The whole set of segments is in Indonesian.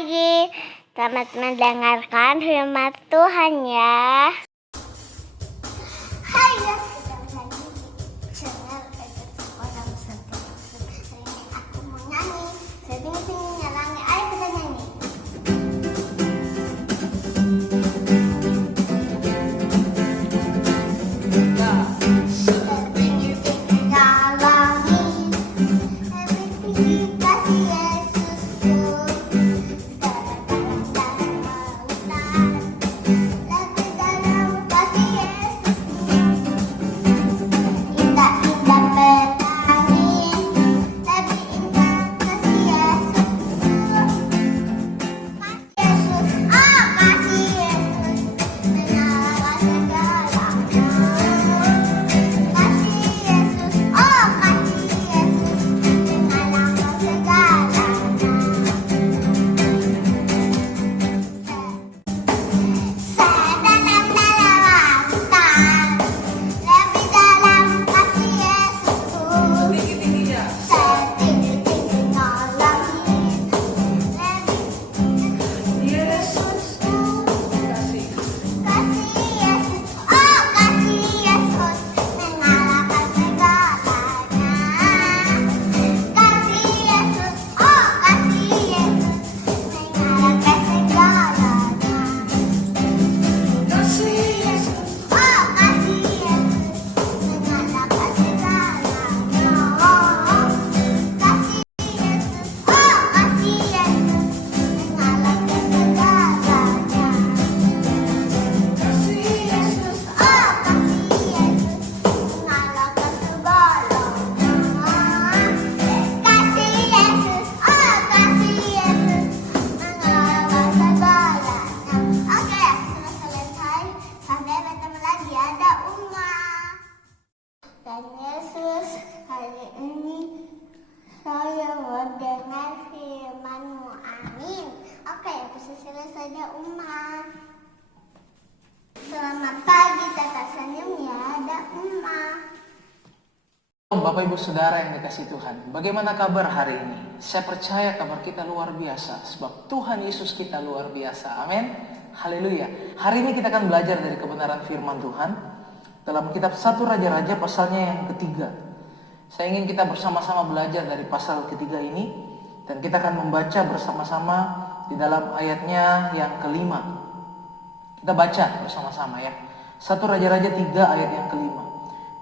pagi. Selamat mendengarkan firman Tuhan ya. Hai guys, kita menyanyi di channel Orang Setia. Hari ini aku mau nyanyi. Sini nyanyi, ayo kita nyanyi. Dan Yesus, hari ini saya mau dengar firman-Mu. Amin. Oke, bisa selesai Uma. Selamat pagi, tetap senyum ya, ada Uma. Bapak Ibu Saudara yang dikasihi Tuhan, bagaimana kabar hari ini? Saya percaya kabar kita luar biasa, sebab Tuhan Yesus kita luar biasa. Amin. Haleluya. Hari ini kita akan belajar dari kebenaran firman Tuhan dalam kitab 1 Raja-Raja pasalnya yang ketiga. Saya ingin kita bersama-sama belajar dari pasal ketiga ini, dan kita akan membaca bersama-sama di dalam ayatnya yang kelima. Kita baca bersama-sama ya. 1 Raja-Raja 3 ayat yang kelima.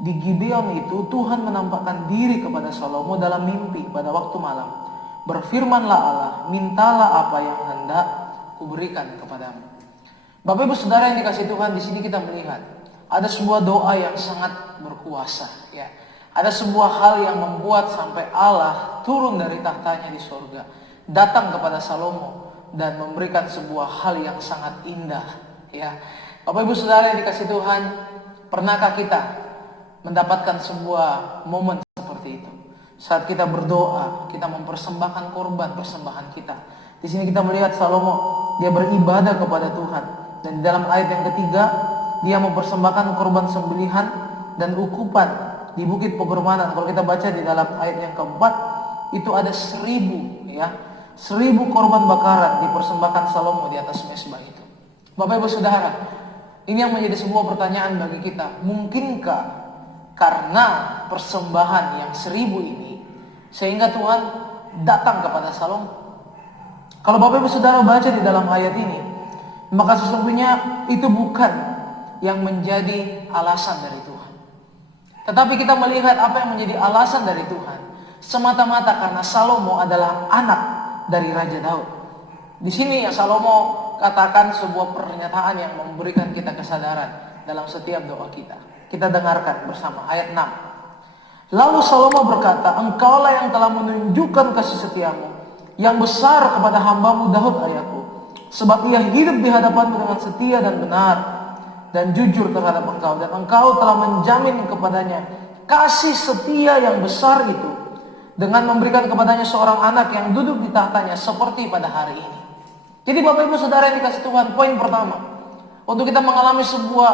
Di Gibeon itu Tuhan menampakkan diri kepada Salomo dalam mimpi pada waktu malam. Berfirmanlah Allah, mintalah apa yang hendak kuberikan kepadamu. Bapak Ibu Saudara yang dikasihi Tuhan, di sini kita melihat ada sebuah doa yang sangat berkuasa ya. Ada sebuah hal yang membuat sampai Allah turun dari tahtanya di surga, datang kepada Salomo dan memberikan sebuah hal yang sangat indah ya. Bapak Ibu Saudara yang dikasihi Tuhan, pernahkah kita mendapatkan sebuah momen seperti itu? Saat kita berdoa, kita mempersembahkan korban persembahan kita. Di sini kita melihat Salomo, dia beribadah kepada Tuhan, dan di dalam ayat yang ketiga dia mempersembahkan korban sembelihan dan ukupan di bukit pengorbanan. Kalau kita baca di dalam ayat yang keempat, itu ada 1000 ya, 1000 korban bakaran dipersembahkan Salomo di atas mezbah itu. Bapak Ibu Saudara, ini yang menjadi sebuah pertanyaan bagi kita. Mungkinkah karena persembahan yang 1000 ini sehingga Tuhan datang kepada Salomo? Kalau Bapak Ibu Saudara baca di dalam ayat ini, maka sesungguhnya itu bukan yang menjadi alasan dari Tuhan. Tetapi kita melihat apa yang menjadi alasan dari Tuhan semata-mata karena Salomo adalah anak dari Raja Daud. Di sini ya Salomo katakan sebuah pernyataan yang memberikan kita kesadaran dalam setiap doa kita. Kita dengarkan bersama ayat 6. Lalu Salomo berkata, engkaulah yang telah menunjukkan kasih setiamu yang besar kepada hambamu Daud ayahku, sebab ia hidup di hadapanmu dengan setia dan benar dan jujur terhadap engkau, dan engkau telah menjamin kepadanya kasih setia yang besar itu dengan memberikan kepadanya seorang anak yang duduk di tahtanya seperti pada hari ini. Jadi Bapak Ibu Saudara yang dikasihi Tuhan, poin pertama, untuk kita mengalami sebuah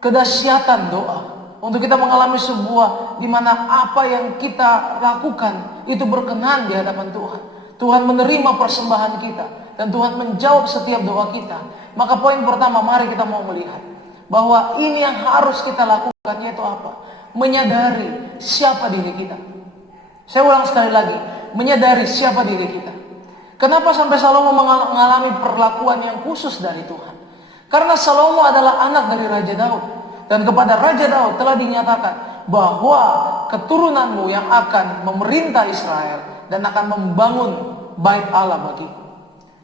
kedahsyatan doa, untuk kita mengalami sebuah di mana apa yang kita lakukan itu berkenan di hadapan Tuhan. Tuhan menerima persembahan kita. Dan Tuhan menjawab setiap doa kita. Maka poin pertama, mari kita mau melihat bahwa ini yang harus kita lakukan, yaitu apa? Menyadari siapa diri kita. Saya ulang sekali lagi, menyadari siapa diri kita. Kenapa sampai Salomo mengalami perlakuan yang khusus dari Tuhan? Karena Salomo adalah anak dari Raja Daud. Dan kepada Raja Daud telah dinyatakan bahwa keturunanmu yang akan memerintah Israel dan akan membangun bait Allah bagiku.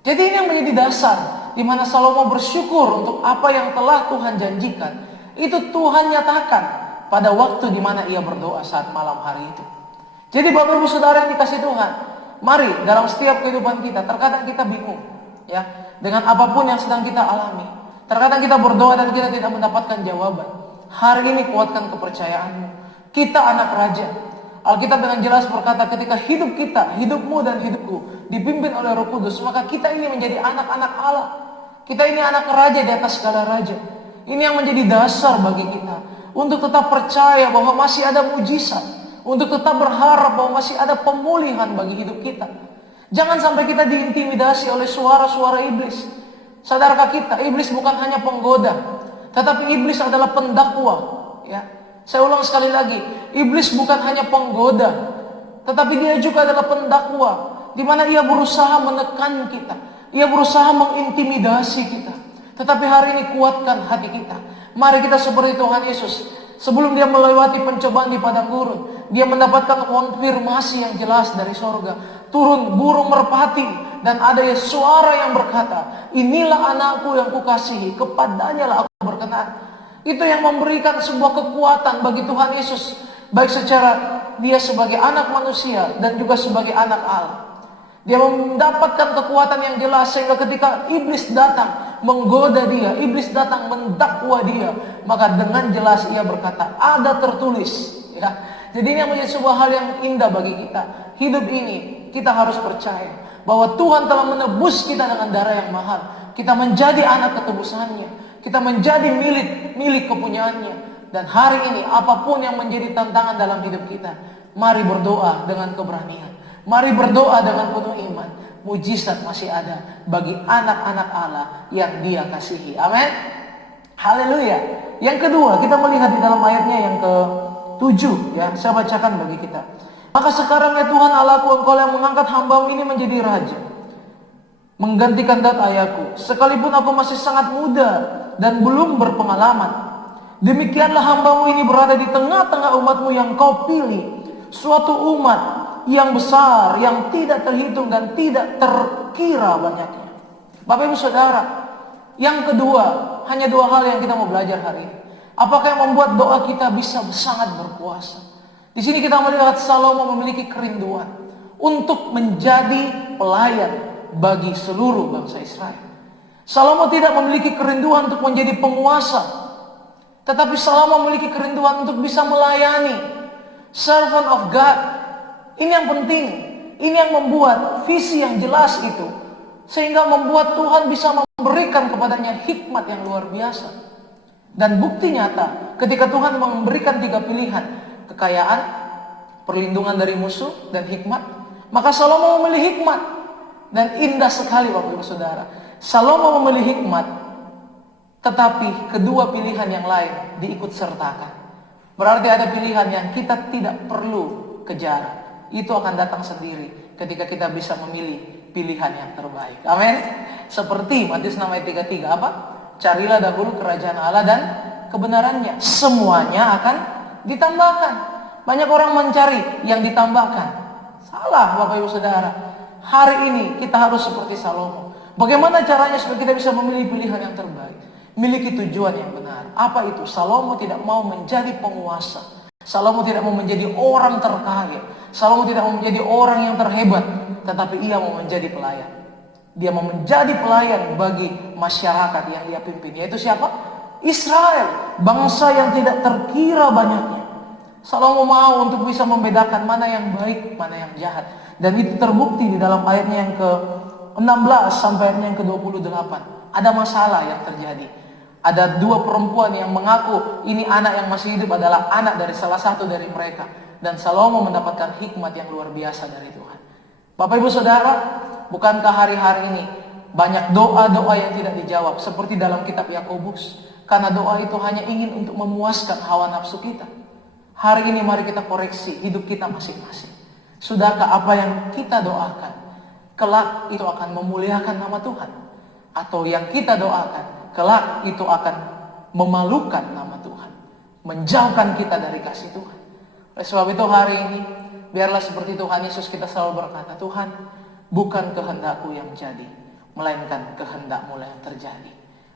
Jadi ini yang menjadi dasar di mana Salomo bersyukur untuk apa yang telah Tuhan janjikan. Itu Tuhan nyatakan pada waktu di mana ia berdoa saat malam hari itu. Jadi Bapak Ibu Saudara yang dikasih Tuhan, mari dalam setiap kehidupan kita, terkadang kita bingung ya dengan apapun yang sedang kita alami. Terkadang kita berdoa dan kita tidak mendapatkan jawaban. Hari ini kuatkan kepercayaanmu. Kita anak raja. Alkitab dengan jelas berkata ketika hidup kita, hidupmu dan hidupku dipimpin oleh Roh Kudus, maka kita ini menjadi anak-anak Allah. Kita ini anak raja di atas segala raja. Ini yang menjadi dasar bagi kita untuk tetap percaya bahwa masih ada mujizat, untuk tetap berharap bahwa masih ada pemulihan bagi hidup kita. Jangan sampai kita diintimidasi oleh suara-suara iblis. Sadarkah kita, iblis bukan hanya penggoda, tetapi iblis adalah pendakwa, ya. Saya ulang sekali lagi, iblis bukan hanya penggoda, tetapi dia juga adalah pendakwa, di mana ia berusaha menekan kita, ia berusaha mengintimidasi kita. Tetapi hari ini kuatkan hati kita. Mari kita seperti Tuhan Yesus. Sebelum dia melewati pencobaan di padang gurun, dia mendapatkan konfirmasi yang jelas dari sorga. Turun burung merpati dan ada suara yang berkata, inilah anakku yang kukasihi, kepadanya lah aku berkenan. Itu yang memberikan sebuah kekuatan bagi Tuhan Yesus, baik secara dia sebagai anak manusia dan juga sebagai anak Allah. Dia mendapatkan kekuatan yang jelas sehingga ketika iblis datang menggoda dia, iblis datang mendakwa dia, maka dengan jelas ia berkata, ada tertulis. Ya. Jadi ini menjadi sebuah hal yang indah bagi kita. Hidup ini kita harus percaya bahwa Tuhan telah menebus kita dengan darah yang mahal. Kita menjadi anak ketebusannya. Kita menjadi milik kepunyaannya. Dan hari ini apapun yang menjadi tantangan dalam hidup kita, mari berdoa dengan keberanian. Mari berdoa dengan penuh iman. Mujizat masih ada bagi anak-anak Allah yang Dia kasihi. Amin. Haleluya. Yang kedua, kita melihat di dalam ayatnya yang ke-7 ya. Saya bacakan bagi kita. Maka sekarang ya Tuhan Allahku, Engkau yang mengangkat hamba-Mu ini menjadi raja, menggantikan Daud ayahku, sekalipun aku masih sangat muda dan belum berpengalaman. Demikianlah hamba-Mu ini berada di tengah-tengah umat-Mu yang Kau pilih, suatu umat yang besar, yang tidak terhitung dan tidak terkira banyaknya. Bapak Ibu Saudara, yang kedua, hanya dua hal yang kita mau belajar hari ini. Apakah yang membuat doa kita bisa sangat berkuasa? Di sini kita melihat Salomo memiliki kerinduan untuk menjadi pelayan bagi seluruh bangsa Israel. Salomo tidak memiliki kerinduan untuk menjadi penguasa, tetapi Salomo memiliki kerinduan untuk bisa melayani, servant of God. Ini yang penting. Ini yang membuat visi yang jelas itu, sehingga membuat Tuhan bisa memberikan kepadanya hikmat yang luar biasa. Dan bukti nyata ketika Tuhan memberikan 3 pilihan, kekayaan, perlindungan dari musuh, dan hikmat, maka Salomo memilih hikmat. Dan indah sekali Bapak Ibu Saudara, Salomo memilih hikmat, tetapi kedua pilihan yang lain diikut sertakan. Berarti ada pilihan yang kita tidak perlu kejar, itu akan datang sendiri ketika kita bisa memilih pilihan yang terbaik. Amin. Seperti Matius 6 ayat 33, apa? Carilah dahulu kerajaan Allah dan kebenarannya, semuanya akan ditambahkan. Banyak orang mencari yang ditambahkan. Salah Bapak Ibu Saudara. Hari ini kita harus seperti Salomo. Bagaimana caranya supaya kita bisa memilih pilihan yang terbaik? Miliki tujuan yang benar. Apa itu? Salomo tidak mau menjadi penguasa. Salomo tidak mau menjadi orang terkaya. Salomo tidak mau menjadi orang yang terhebat. Tetapi ia mau menjadi pelayan. Dia mau menjadi pelayan bagi masyarakat yang dia pimpin. Yaitu siapa? Israel. Bangsa yang tidak terkira banyaknya. Salomo mau untuk bisa membedakan mana yang baik, mana yang jahat. Dan itu terbukti di dalam ayatnya yang ke-16 sampai ayatnya yang ke-28. Ada masalah yang terjadi. Ada 2 perempuan yang mengaku ini anak yang masih hidup adalah anak dari salah satu dari mereka. Dan Salomo mendapatkan hikmat yang luar biasa dari Tuhan. Bapak Ibu Saudara, bukankah hari-hari ini banyak doa-doa yang tidak dijawab seperti dalam kitab Yakobus? Karena doa itu hanya ingin untuk memuaskan hawa nafsu kita. Hari ini mari kita koreksi hidup kita masing-masing. Sudahkah apa yang kita doakan kelak itu akan memuliakan nama Tuhan? Atau yang kita doakan kelak itu akan memalukan nama Tuhan, menjauhkan kita dari kasih Tuhan? Oleh sebab itu hari ini biarlah seperti Tuhan Yesus kita selalu berkata, Tuhan, bukan kehendakku yang jadi, melainkan kehendak-Mu yang terjadi.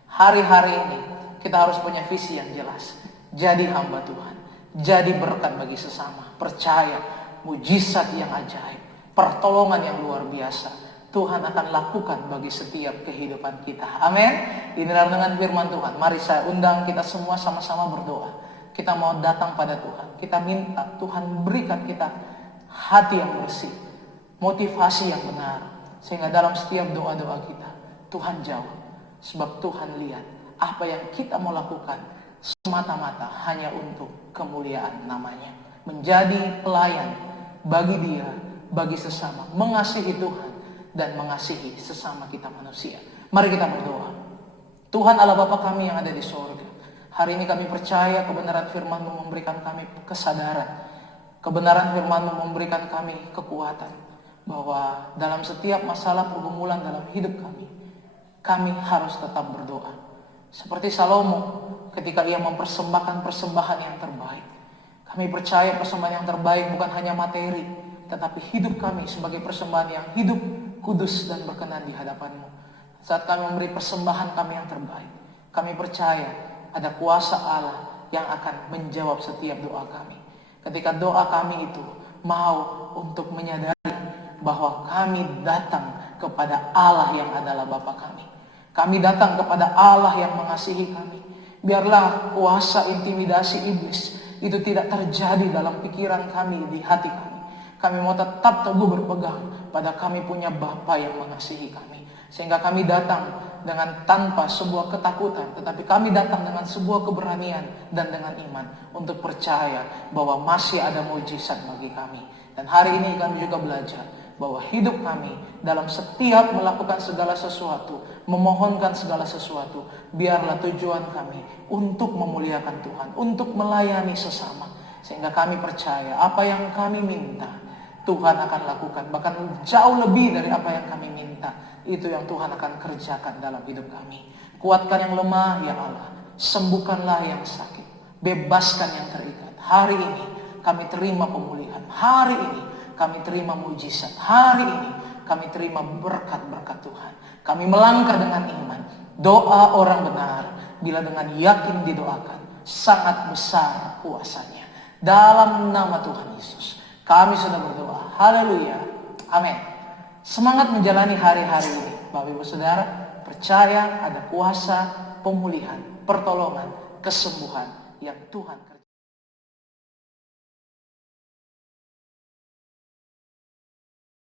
Hari-hari ini kita harus punya visi yang jelas. Jadi hamba Tuhan, jadi berkat bagi sesama. Percaya mujizat yang ajaib, pertolongan yang luar biasa Tuhan akan lakukan bagi setiap kehidupan kita. Amin. Inilah dengan firman Tuhan. Mari saya undang kita semua sama-sama berdoa. Kita mau datang pada Tuhan. Kita minta Tuhan berikan kita hati yang bersih, motivasi yang benar, sehingga dalam setiap doa-doa kita Tuhan jawab. Sebab Tuhan lihat apa yang kita mau lakukan semata-mata hanya untuk kemuliaan namanya. Menjadi pelayan bagi Dia, bagi sesama, mengasihi Tuhan dan mengasihi sesama kita manusia. Mari kita berdoa. Tuhan Allah Bapa kami yang ada di sorga, hari ini kami percaya kebenaran firman-Mu memberikan kami kesadaran. Kebenaran firman-Mu memberikan kami kekuatan bahwa dalam setiap masalah pergumulan dalam hidup kami harus tetap berdoa. Seperti Salomo ketika ia mempersembahkan persembahan yang terbaik. Kami percaya persembahan yang terbaik bukan hanya materi, tetapi hidup kami sebagai persembahan yang hidup, kudus dan berkenan di hadapan-Mu. Saat kami memberi persembahan kami yang terbaik, kami percaya ada kuasa Allah yang akan menjawab setiap doa kami. Ketika doa kami itu mau untuk menyadari bahwa kami datang kepada Allah yang adalah Bapa kami. Kami datang kepada Allah yang mengasihi kami. Biarlah kuasa intimidasi iblis itu tidak terjadi dalam pikiran kami, di hati kami. Kami mau tetap teguh berpegang pada kami punya Bapa yang mengasihi kami. Sehingga kami datang dengan tanpa sebuah ketakutan, tetapi kami datang dengan sebuah keberanian dan dengan iman untuk percaya bahwa masih ada mujizat bagi kami. Dan hari ini kami juga belajar bahwa hidup kami dalam setiap melakukan segala sesuatu, memohonkan segala sesuatu, biarlah tujuan kami untuk memuliakan Tuhan, untuk melayani sesama. Sehingga kami percaya apa yang kami minta Tuhan akan lakukan, bahkan jauh lebih dari apa yang kami minta. Itu yang Tuhan akan kerjakan dalam hidup kami. Kuatkan yang lemah ya Allah, sembuhkanlah yang sakit, bebaskan yang terikat. Hari ini kami terima pemulihan, hari ini kami terima mujizat, hari ini kami terima berkat-berkat Tuhan. Kami melangkah dengan iman. Doa orang benar bila dengan yakin didoakan, sangat besar kuasanya. Dalam nama Tuhan Yesus kami sudah berdoa. Haleluya. Amin. Semangat menjalani hari-hari ini, Bapak Ibu Saudara. Percaya ada kuasa pemulihan, pertolongan, kesembuhan yang Tuhan